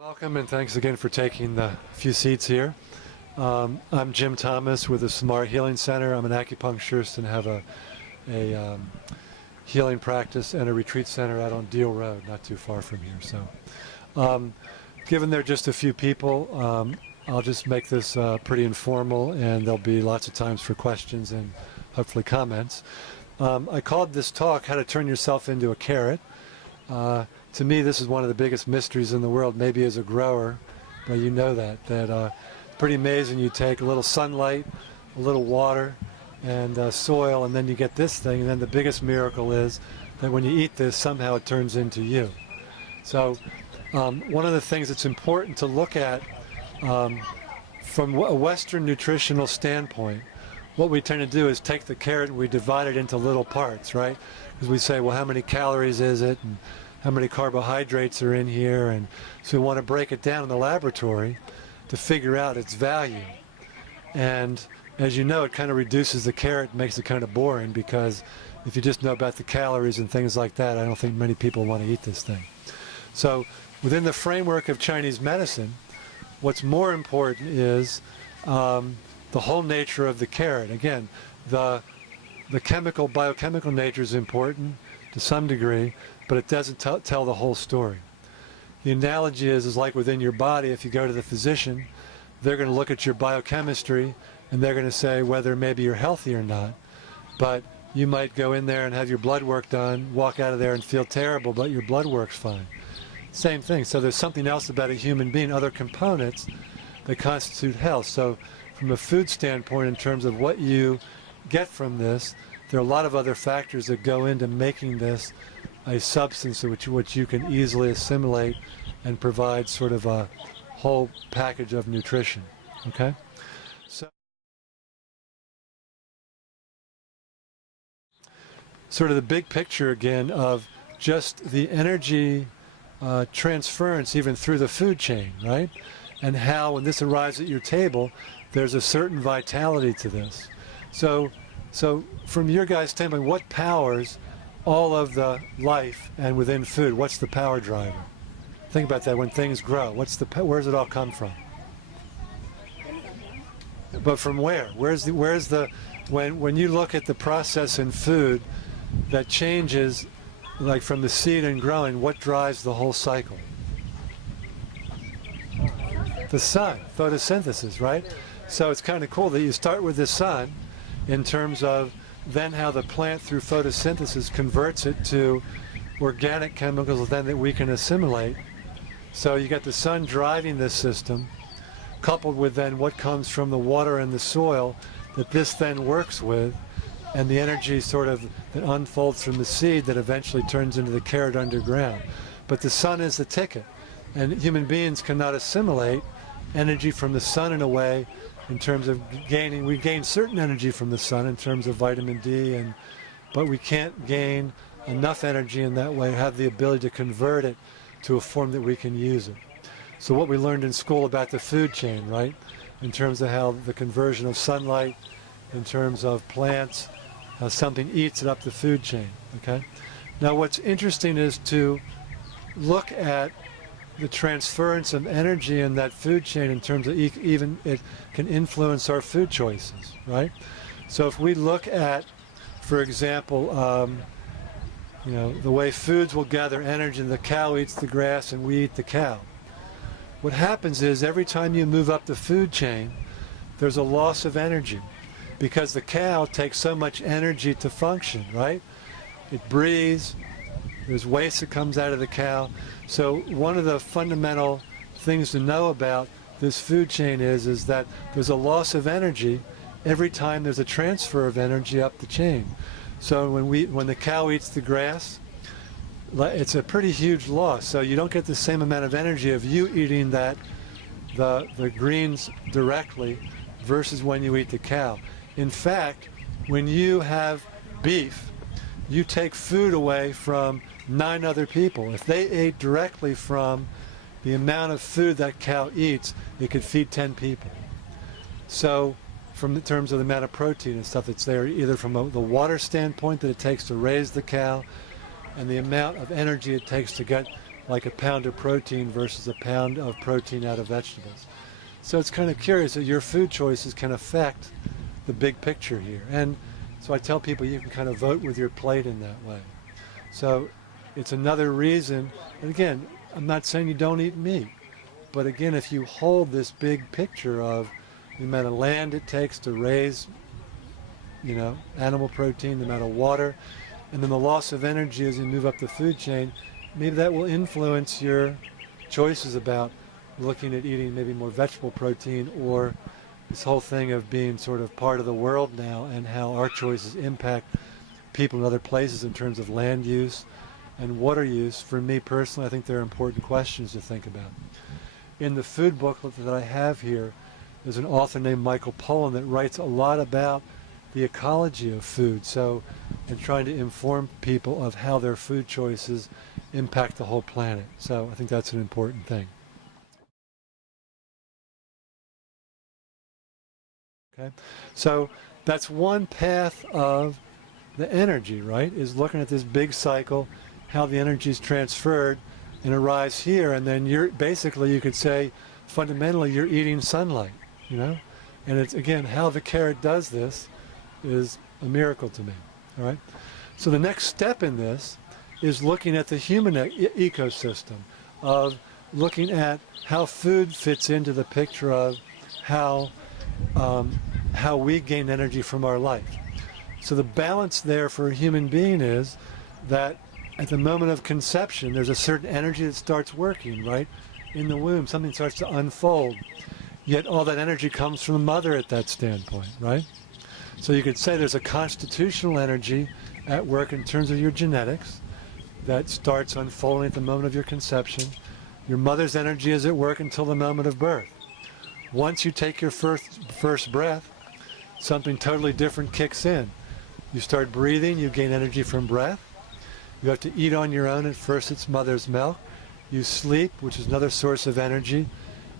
Welcome and thanks again for taking the few seats here. I'm Jim Thomas with the Samara Healing Center. I'm an acupuncturist and have a healing practice and a retreat center out on Deal Road, not too far from here. So, given there are just a few people, I'll just make this pretty informal, and there'll be lots of times for questions and hopefully comments. I called this talk "How to Turn Yourself into a Carrot." To me, this is one of the biggest mysteries in the world, maybe as a grower, but you know that pretty amazing. You take a little sunlight, a little water, and soil, and then you get this thing, and then the biggest miracle is that when you eat this, somehow it turns into you. So one of the things that's important to look at from a Western nutritional standpoint, what we tend to do is take the carrot and we divide it into little parts, right? Because we say, well, how many calories is it? And how many carbohydrates are in here? And so we want to break it down in the laboratory to figure out its value. And as you know, it kind of reduces the carrot, makes it kind of boring, because if you just know about the calories and things like that, I don't think many people want to eat this thing. So within the framework of Chinese medicine, what's more important is the whole nature of the carrot. Again, the biochemical nature is important to some degree, but it doesn't tell the whole story. The analogy is like within your body. If you go to the physician, they're going to look at your biochemistry and they're going to say whether maybe you're healthy or not. But you might go in there and have your blood work done, walk out of there and feel terrible, but your blood work's fine. Same thing. So there's something else about a human being, other components that constitute health. So from a food standpoint, in terms of what you get from this, there are a lot of other factors that go into making this a substance which you can easily assimilate and provide sort of a whole package of nutrition. Okay? So, sort of the big picture again of just the energy transference even through the food chain, right? And how when this arrives at your table, there's a certain vitality to this. So from your guys' standpoint, what powers all of the life and within food? What's the power driver? Think about that. When things grow, where does it all come from? But from where? When you look at the process in food that changes, like from the seed and growing, what drives the whole cycle? The sun, photosynthesis, right? So it's kind of cool that you start with the sun in terms of then how the plant through photosynthesis converts it to organic chemicals then that we can assimilate. So you got the sun driving this system, coupled with then what comes from the water and the soil that this then works with, and the energy sort of that unfolds from the seed that eventually turns into the carrot underground. But the sun is the ticket, and human beings cannot assimilate energy from the sun in a way in terms of we gain certain energy from the sun in terms of vitamin D, but we can't gain enough energy in that way, have the ability to convert it to a form that we can use it. So what we learned in school about the food chain, right? In terms of how the conversion of sunlight, in terms of plants, how something eats it up the food chain, okay? Now what's interesting is to look at the transference of energy in that food chain in terms of even it can influence our food choices, right? So if we look at, for example, the way foods will gather energy, and the cow eats the grass and we eat the cow. What happens is every time you move up the food chain, there's a loss of energy because the cow takes so much energy to function, right? It breathes, there's waste that comes out of the cow. So one of the fundamental things to know about this food chain is that there's a loss of energy every time there's a transfer of energy up the chain. So when the cow eats the grass, it's a pretty huge loss. So you don't get the same amount of energy of you eating the greens directly versus when you eat the cow. In fact, when you have beef, you take food away from 9 other people. If they ate directly from the amount of food that cow eats, it could feed 10 people. So from the terms of the amount of protein and stuff that's there, either from the water standpoint that it takes to raise the cow and the amount of energy it takes to get like a pound of protein versus a pound of protein out of vegetables. So it's kind of curious that your food choices can affect the big picture here. And so I tell people you can kind of vote with your plate in that way. So it's another reason, and again, I'm not saying you don't eat meat, but again, if you hold this big picture of the amount of land it takes to raise, animal protein, the amount of water, and then the loss of energy as you move up the food chain, maybe that will influence your choices about looking at eating maybe more vegetable protein, or this whole thing of being sort of part of the world now and how our choices impact people in other places in terms of land use and water use. For me personally, I think they're important questions to think about. In the food booklet that I have here, there's an author named Michael Pollan that writes a lot about the ecology of food, and trying to inform people of how their food choices impact the whole planet. So I think that's an important thing. Okay, so that's one path of the energy, right? Is looking at this big cycle, how the energy is transferred and arrives here, and then you're basically, you could say, fundamentally, you're eating sunlight, And it's, again, how the carrot does this is a miracle to me, all right? So the next step in this is looking at the human ecosystem, of looking at how food fits into the picture of how we gain energy from our life. So the balance there for a human being is that at the moment of conception, there's a certain energy that starts working, right? In the womb, something starts to unfold. Yet all that energy comes from the mother at that standpoint, right? So you could say there's a constitutional energy at work in terms of your genetics that starts unfolding at the moment of your conception. Your mother's energy is at work until the moment of birth. Once you take your first breath, something totally different kicks in. You start breathing, you gain energy from breath. You have to eat on your own. At first it's mother's milk. You sleep, which is another source of energy.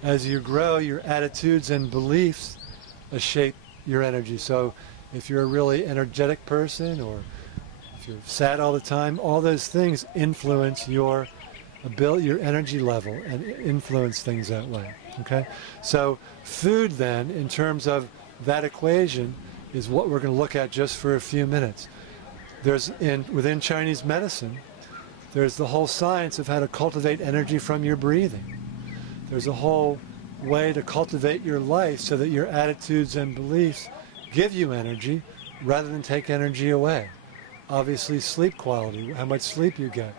As you grow, your attitudes and beliefs shape your energy. So if you're a really energetic person, or if you're sad all the time, all those things influence your ability, your energy level, and influence things that way. Okay? So food then, in terms of that equation, is what we're going to look at just for a few minutes. Within Chinese medicine, there's the whole science of how to cultivate energy from your breathing. There's a whole way to cultivate your life so that your attitudes and beliefs give you energy rather than take energy away. Obviously, sleep quality, how much sleep you get.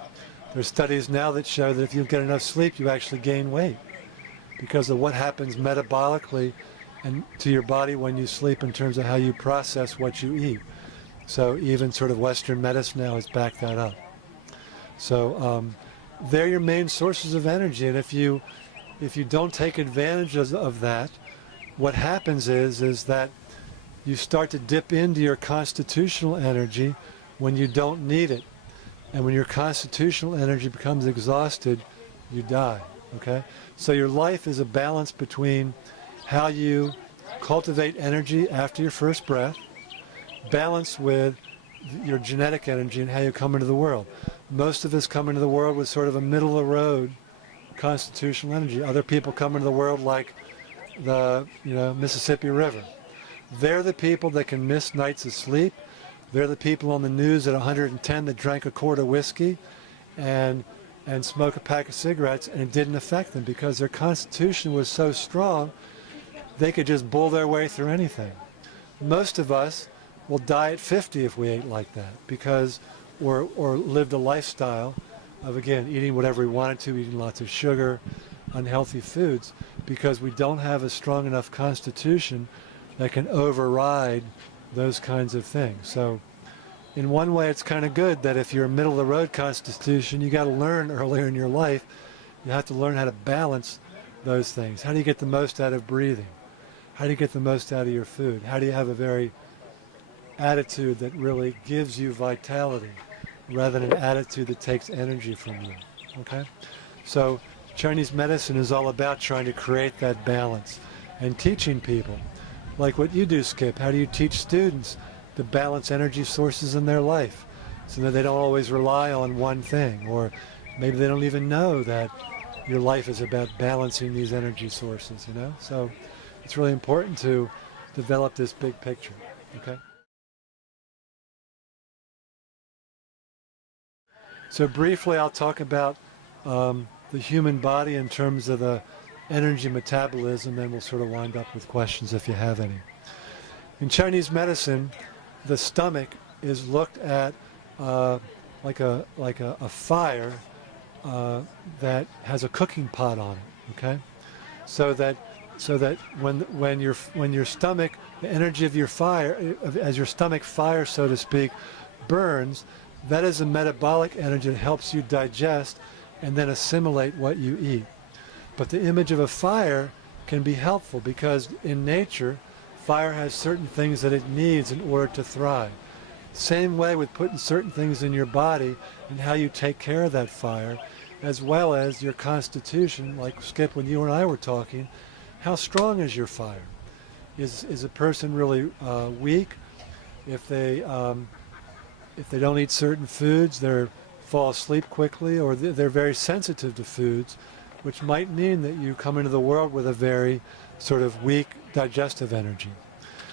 There's studies now that show that if you get enough sleep, you actually gain weight because of what happens metabolically and to your body when you sleep in terms of how you process what you eat. So even sort of Western medicine now has backed that up. So they're your main sources of energy, and if you don't take advantage of that, what happens is that you start to dip into your constitutional energy when you don't need it. And when your constitutional energy becomes exhausted, you die, okay? So your life is a balance between how you cultivate energy after your first breath, balanced with your genetic energy and how you come into the world. Most of us come into the world with sort of a middle-of-the-road constitutional energy. Other people come into the world like the Mississippi River. They're the people that can miss nights of sleep. They're the people on the news at 110 that drank a quart of whiskey and smoke a pack of cigarettes, and it didn't affect them because their constitution was so strong they could just bull their way through anything. Most of us will die at 50 if we ate like that, because or lived a lifestyle of, again, eating whatever we wanted to, eating lots of sugar, unhealthy foods, because we don't have a strong enough constitution that can override those kinds of things. So in one way, it's kind of good that if you're a middle-of-the-road constitution, you got to learn earlier in your life, you have to learn how to balance those things. How do you get the most out of breathing? How do you get the most out of your food? How do you have a very attitude that really gives you vitality rather than an attitude that takes energy from you? Okay? So Chinese medicine is all about trying to create that balance and teaching people. Like what you do, Skip, how do you teach students to balance energy sources in their life so that they don't always rely on one thing? Or maybe they don't even know that your life is about balancing these energy sources, you know? So it's really important to develop this big picture, okay? So briefly, I'll talk about the human body in terms of the energy metabolism, and we'll sort of wind up with questions if you have any. In Chinese medicine, the stomach is looked at like a fire that has a cooking pot on it. Okay, so that when your stomach, the energy of your fire, as your stomach fire, so to speak, burns, that is a metabolic energy that helps you digest and then assimilate what you eat. But the image of a fire can be helpful because in nature, fire has certain things that it needs in order to thrive. Same way with putting certain things in your body and how you take care of that fire, as well as your constitution, like Skip, when you and I were talking, how strong is your fire? Is a person really weak? If they don't eat certain foods, they fall asleep quickly, or they're very sensitive to foods, which might mean that you come into the world with a very sort of weak digestive energy.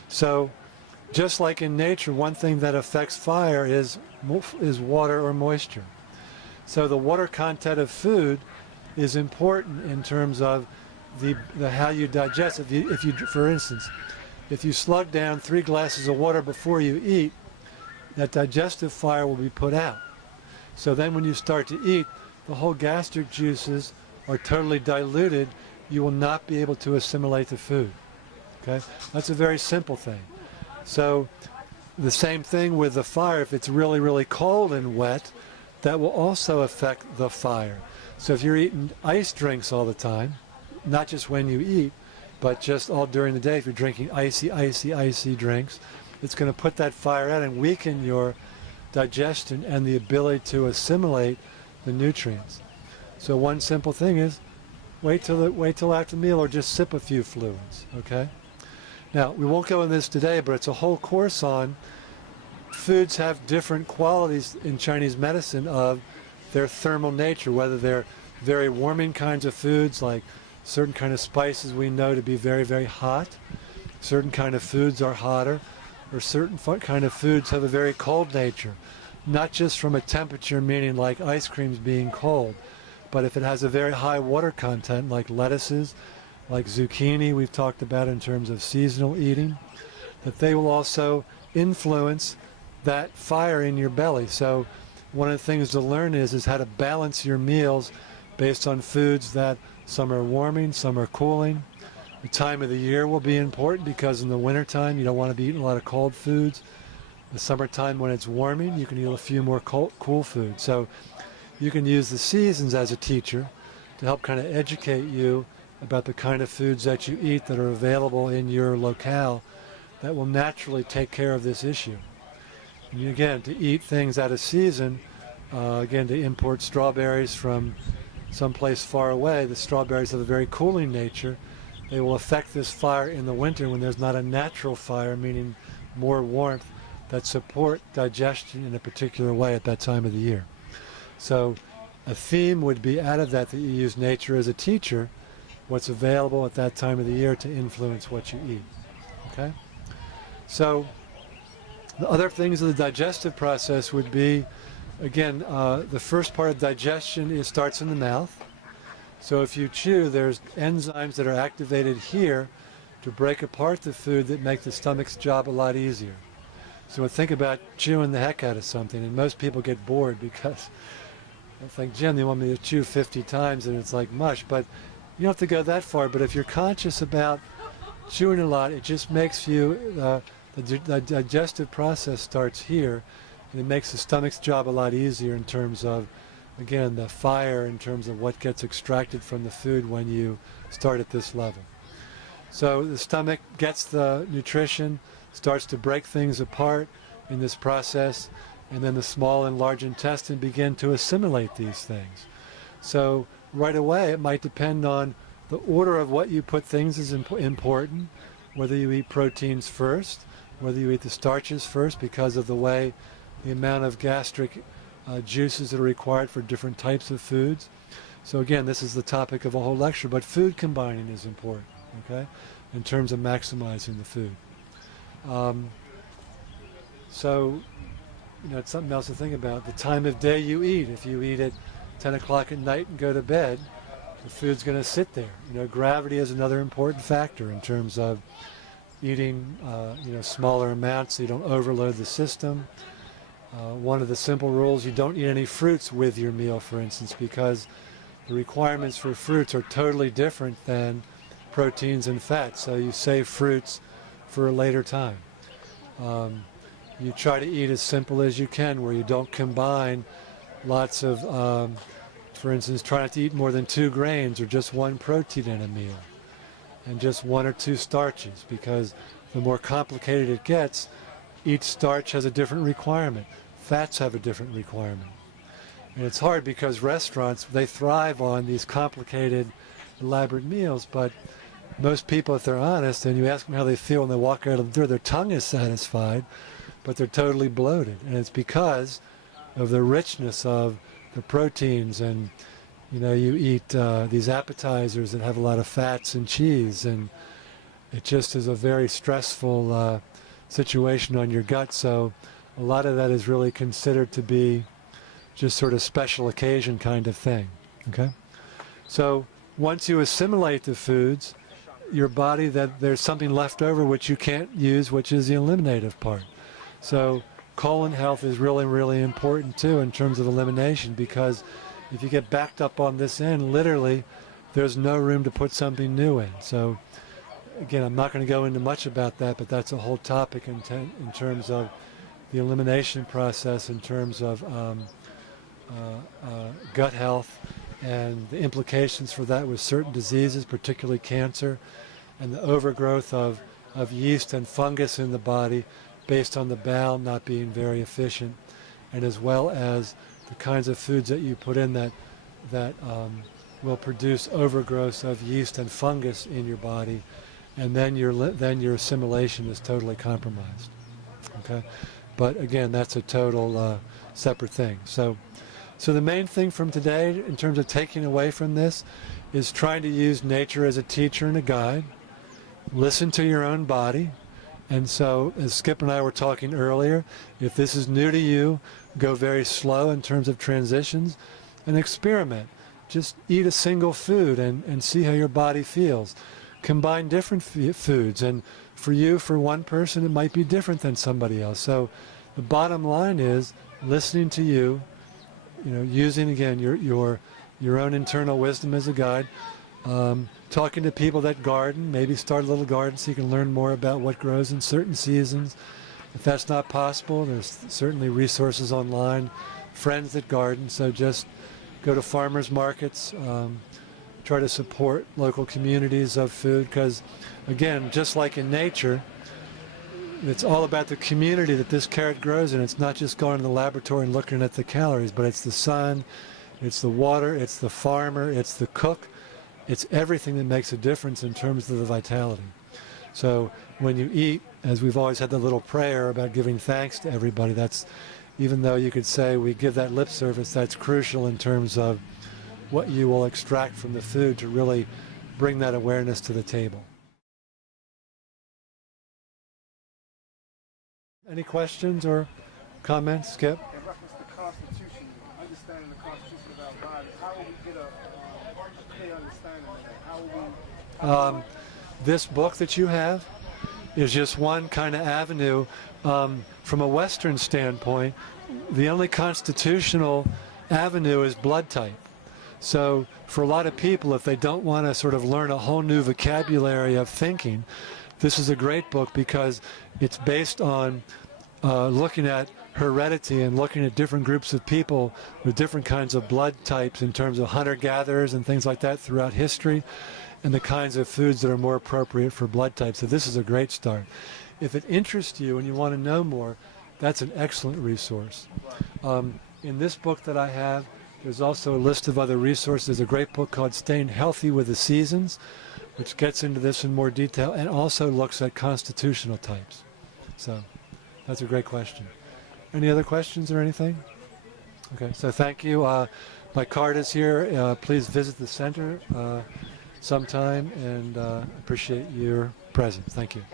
So just like in nature, one thing that affects fire is water or moisture. So the water content of food is important in terms of the how you digest. If you, for instance, if you slug down 3 glasses of water before you eat, that digestive fire will be put out. So then when you start to eat, the whole gastric juices are totally diluted. You will not be able to assimilate the food. Okay? That's a very simple thing. So the same thing with the fire. If it's really, really cold and wet, that will also affect the fire. So if you're eating ice drinks all the time, not just when you eat, but just all during the day, if you're drinking icy drinks, it's going to put that fire out and weaken your digestion and the ability to assimilate the nutrients. So one simple thing is wait till after the meal, or just sip a few fluids. Okay. Now we won't go into this today, but it's a whole course on foods have different qualities in Chinese medicine of their thermal nature, whether they're very warming kinds of foods, like certain kind of spices we know to be very, very hot. Certain kind of foods are hotter, or certain kind of foods have a very cold nature, not just from a temperature, meaning like ice creams being cold, but if it has a very high water content, like lettuces, like zucchini we've talked about in terms of seasonal eating, that they will also influence that fire in your belly. So one of the things to learn is how to balance your meals based on foods that some are warming, some are cooling. The time of the year will be important because in the wintertime you don't want to be eating a lot of cold foods. The summertime when it's warming, you can eat a few more cool foods. So you can use the seasons as a teacher to help kind of educate you about the kind of foods that you eat that are available in your locale that will naturally take care of this issue. And again, to eat things out of season, again, to import strawberries from someplace far away, the strawberries have a very cooling nature. They will affect this fire in the winter when there's not a natural fire, meaning more warmth, that support digestion in a particular way at that time of the year. So a theme would be out of that you use nature as a teacher, what's available at that time of the year to influence what you eat. Okay? So the other things of the digestive process would be, again, the first part of digestion starts in the mouth. So if you chew, there's enzymes that are activated here to break apart the food that make the stomach's job a lot easier. So think about chewing the heck out of something, and most people get bored because I think, Jim, they want me to chew 50 times and it's like mush, but you don't have to go that far. But if you're conscious about chewing a lot, it just makes you, the digestive process starts here, and it makes the stomach's job a lot easier in terms of, again, the fire, in terms of what gets extracted from the food when you start at this level. So the stomach gets the nutrition, starts to break things apart in this process, and then the small and large intestine begin to assimilate these things. So right away it might depend on the order of what you put things is important, whether you eat proteins first, whether you eat the starches first because of the way the amount of gastric juices that are required for different types of foods. So again, this is the topic of a whole lecture, but food combining is important, okay, in terms of maximizing the food. So, it's something else to think about. The time of day you eat. If you eat at 10 o'clock at night and go to bed, the food's going to sit there. Gravity is another important factor in terms of eating, smaller amounts so you don't overload the system. One of the simple rules, you don't eat any fruits with your meal, for instance, because the requirements for fruits are totally different than proteins and fats, so you save fruits for a later time. You try to eat as simple as you can, where you don't combine lots of, for instance, try not to eat more than 2 grains or just 1 protein in a meal, and just 1 or 2 starches, because the more complicated it gets, each starch has a different requirement. Fats have a different requirement. And it's hard because restaurants, they thrive on these complicated, elaborate meals, but most people, if they're honest, and you ask them how they feel when they walk out of the door, their tongue is satisfied, but they're totally bloated. And it's because of the richness of the proteins, and you eat these appetizers that have a lot of fats and cheese, and it just is a very stressful situation on your gut. So a lot of that is really considered to be just sort of special occasion kind of thing. Okay? So once you assimilate the foods, your body, that there's something left over which you can't use, which is the eliminative part. So colon health is really, really important too in terms of elimination, because if you get backed up on this end, literally there's no room to put something new in. So again, I'm not going to go into much about that, but that's a whole topic in terms of the elimination process, in terms of gut health and the implications for that with certain diseases, particularly cancer, and the overgrowth of yeast and fungus in the body based on the bowel not being very efficient, and as well as the kinds of foods that you put in that will produce overgrowth of yeast and fungus in your body, and then your assimilation is totally compromised. Okay, but again, that's a total separate thing. So the main thing from today, in terms of taking away from this, is trying to use nature as a teacher and a guide. Listen to your own body. And so, as Skip and I were talking earlier, if this is new to you, go very slow in terms of transitions and experiment. Just eat a single food and see how your body feels. Combine different foods, and for you, for one person, it might be different than somebody else. So the bottom line is listening to you, using, again, your own internal wisdom as a guide. Talking to people that garden, maybe start a little garden so you can learn more about what grows in certain seasons. If that's not possible, there's certainly resources online, friends that garden, so just go to farmers markets, try to support local communities of food, because again, just like in nature, it's all about the community that this carrot grows in. It's not just going to the laboratory and looking at the calories, but it's the sun, it's the water, it's the farmer, it's the cook. It's everything that makes a difference in terms of the vitality. So when you eat, as we've always had the little prayer about giving thanks to everybody, that's, even though you could say we give that lip service, that's crucial in terms of what you will extract from the food to really bring that awareness to the table. Any questions or comments, Skip? In reference to the Constitution, understanding the Constitution of our body, how will we get a clear understanding of that? How will we... This book that you have is just one kind of avenue. From a Western standpoint, the only constitutional avenue is blood type. So for a lot of people, if they don't want to sort of learn a whole new vocabulary of thinking, this is a great book because it's based on looking at heredity and looking at different groups of people with different kinds of blood types in terms of hunter-gatherers and things like that throughout history, and the kinds of foods that are more appropriate for blood types. So this is a great start. If it interests you and you want to know more, that's an excellent resource. In this book that I have, there's also a list of other resources. There's a great book called Staying Healthy with the Seasons, which gets into this in more detail and also looks at constitutional types. So that's a great question. Any other questions or anything? Okay, so thank you. My card is here. Please visit the center sometime, and appreciate your presence. Thank you.